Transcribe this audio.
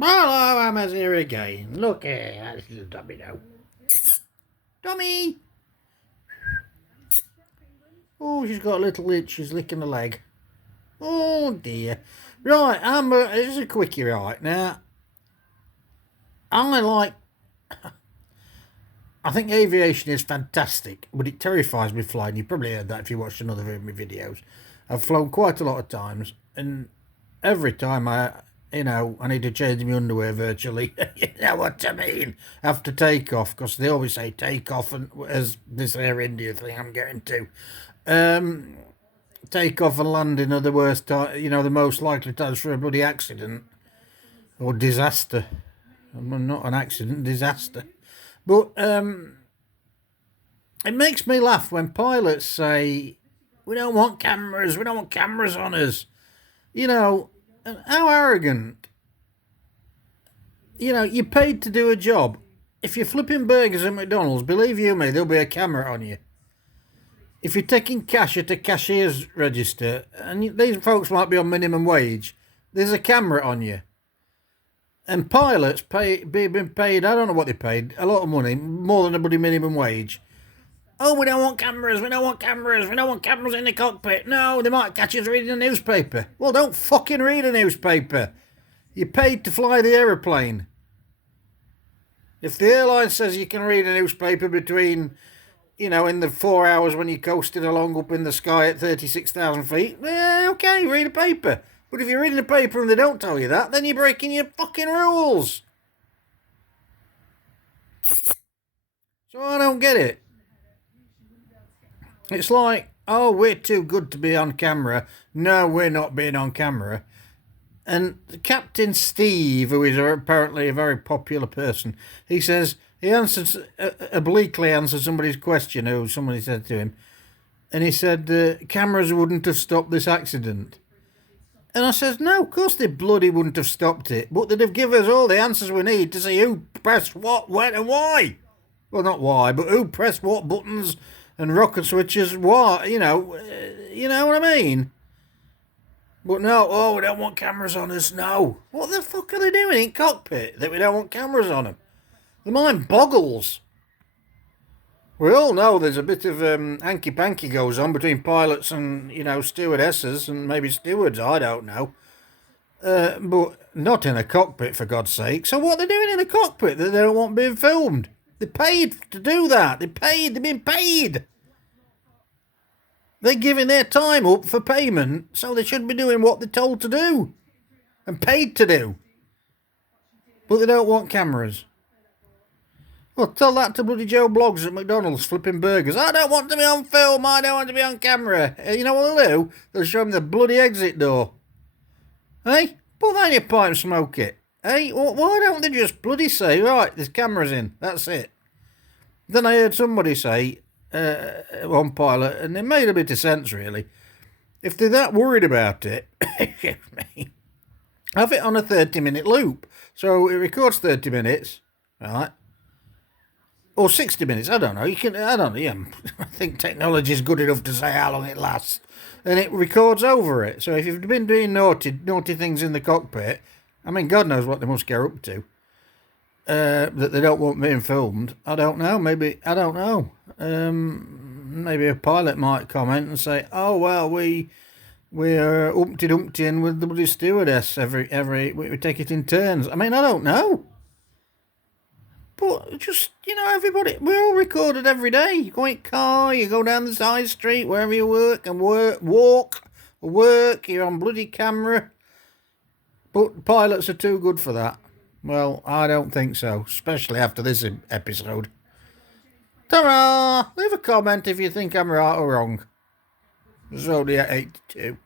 Hello, Emma's here again. Look here, that's little domino. Tommy! Oh, she's got a little itch. She's licking a leg. Oh, dear. Right, Amber, this is a quickie right now. I think aviation is fantastic, but it terrifies me flying. You probably heard that if you watched another of my videos. I've flown quite a lot of times, and every time I need to change my underwear virtually. You know what I mean? After takeoff, because they always say takeoff, and as this Air India thing I'm getting to. Takeoff and landing are the worst time, the most likely times for a bloody accident or disaster. Not an accident, disaster. But it makes me laugh when pilots say, we don't want cameras on us. And how arrogant. You're paid to do a job. If you're flipping burgers at McDonald's, believe you me, there'll be a camera on you. If you're taking cash at a cashier's register, and these folks might be on minimum wage, there's a camera on you. And pilots being paid, I don't know what they paid, a lot of money, more than a bloody minimum wage. Oh, we don't want cameras in the cockpit. No, they might catch us reading a newspaper. Well, don't fucking read a newspaper. You're paid to fly the aeroplane. If the airline says you can read a newspaper between, in the 4 hours when you're coasting along up in the sky at 36,000 feet, okay, read a paper. But if you're reading a paper and they don't tell you that, then you're breaking your fucking rules. So I don't get it. It's like, oh, we're too good to be on camera. No, we're not being on camera. And Captain Steve, who is apparently a very popular person, he says, he obliquely answered somebody's question, who somebody said to him, and he said, cameras wouldn't have stopped this accident. And I says, no, of course they bloody wouldn't have stopped it, but they'd have given us all the answers we need to see who pressed what, when, and why. Well, not why, but who pressed what buttons and rocket switches, why, you know what I mean? But no, we don't want cameras on us, no. What the fuck are they doing in cockpit that we don't want cameras on them? The mind boggles. We all know there's a bit of hanky-panky goes on between pilots and, stewardesses and maybe stewards, I don't know. But not in a cockpit, for God's sake. So what are they doing in a cockpit that they don't want being filmed? They're paid to do that. They've been paid. They're giving their time up for payment, so they should be doing what they're told to do. And paid to do. But they don't want cameras. Well, tell that to bloody Joe Bloggs at McDonald's flipping burgers. I don't want to be on film. I don't want to be on camera. You know what they'll do? They'll show him the bloody exit door. Hey? Put that in your pipe and smoke it. Hey? Why don't they just bloody say, right, there's cameras in. That's it. Then I heard somebody say, one pilot, and it made a bit of sense, really. If they're that worried about it, have it on a 30-minute loop. So it records 30 minutes, right? Or 60 minutes, I don't know. I think technology is good enough to say how long it lasts. And it records over it. So if you've been doing naughty things in the cockpit, I mean, God knows what they must get up to. That they don't want being filmed. I don't know. Maybe a pilot might comment and say, oh, well, we're Humpty Dumptying with the bloody stewardess we take it in turns. I mean, I don't know. But just, everybody, we're all recorded every day. You go in your car, you go down the side street, wherever you walk, you're on bloody camera. But pilots are too good for that. Well, I don't think so, especially after this episode. Ta-ra! Leave a comment if you think I'm right or wrong. Zodiac 82.